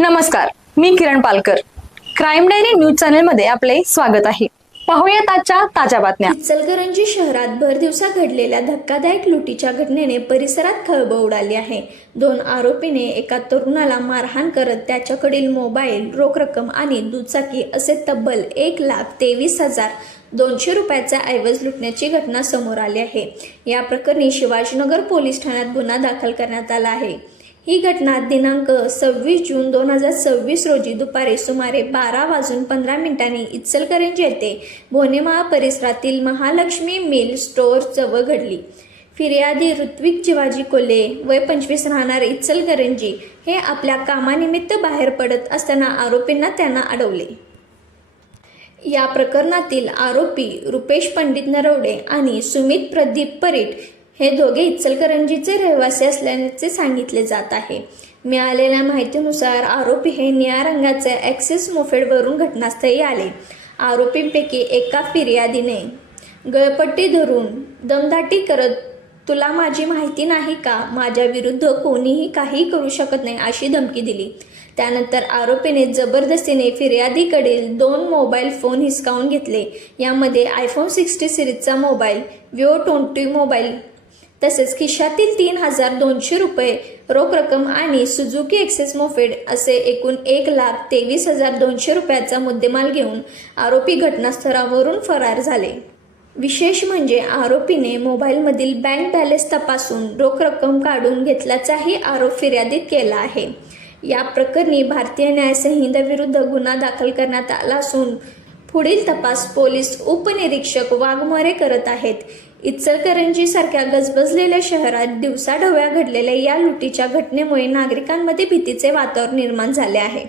नमस्कार, मी Kiran Palkar. Crime diary news channel मध्ये आपले स्वागत आहे. पाहूयात आजच्या ताज्या बातम्या. इचलकरंजी शहरात भर दिवसा घडलेल्या धक्कादायक लुटीच्या घटनेने परिसरात खळबळ उडाली आहे. 2 आरोपीने एका तरुणाला मारहाण करत त्याच्याकडील मोबाईल, रोख रक्कम आणि दुचाकी असे तब्बल 1,23,200 रुपयाचा ऐवज लुटण्याची घटना समोर आली आहे. या प्रकरणी शिवाजीनगर पोलीस ठाण्यात गुन्हा दाखल करण्यात आला आहे. ही घटना दिनांक 26 जून 2026 रोजी दुपारी सुमारे 12:15 इचलकरंजी येथे भोनेमाळ परिसरातील महालक्ष्मी मिल स्टोअर जवळ घडली. फिर्यादी ऋत्विक जिवाजी कोल्हे वय 25 राहणार इचलकरंजी हे आपल्या कामानिमित्त बाहेर पडत असताना आरोपींना त्यांना अडवले. या प्रकरणातील आरोपी रुपेश पंडित नरवडे आणि सुमित प्रदीप परीट हे दोघे इचलकरंजीचे रहिवासी असल्याचे सांगितले जात आहे. मिळालेल्या माहितीनुसार आरोपी हे निळ्या रंगाचे ॲक्सिस मोपेडवरून घटनास्थळी आले. आरोपींपैकी एका फिर्यादीने गळपट्टी धरून दमदाटी करत तुला माझी माहिती नाही का, माझ्या विरुद्ध कोणीही काही करू शकत नाही अशी धमकी दिली. त्यानंतर आरोपीने जबरदस्तीने फिर्यादीकडील 2 मोबाईल फोन हिसकावून घेतले. यामध्ये iPhone 60 सिरीजचा मोबाईल, Vivo 20 मोबाईल तसेच खिशातील 3,200 रुपये रोख रक्कम आणि सुझुकी एक्सेस मोपेड असे एकूण 1,23,200 रुपयाचा मुद्देमाल घेऊन आरोपी घटनास्थळावरून फरार झाले. विशेष म्हणजे आरोपीने मोबाईलमधील बँक बॅलन्स तपासून रोख रक्कम काढून घेतल्याचाही आरोप फिर्यादीत केला आहे. या प्रकरणी भारतीय न्याय संहितेविरुद्ध गुन्हा दाखल करण्यात आला असून पुढील तपास पोलीस उपनिरीक्षक वाघमोरे करत आहेत. इचलकरंजी सारख्या गजबजलेल्या शहरात दिवसाढवळ्या घडलेल्या या लुटीच्या घटनेमुळे नागरिकांमध्ये भीतीचे वातावरण निर्माण झाले आहे.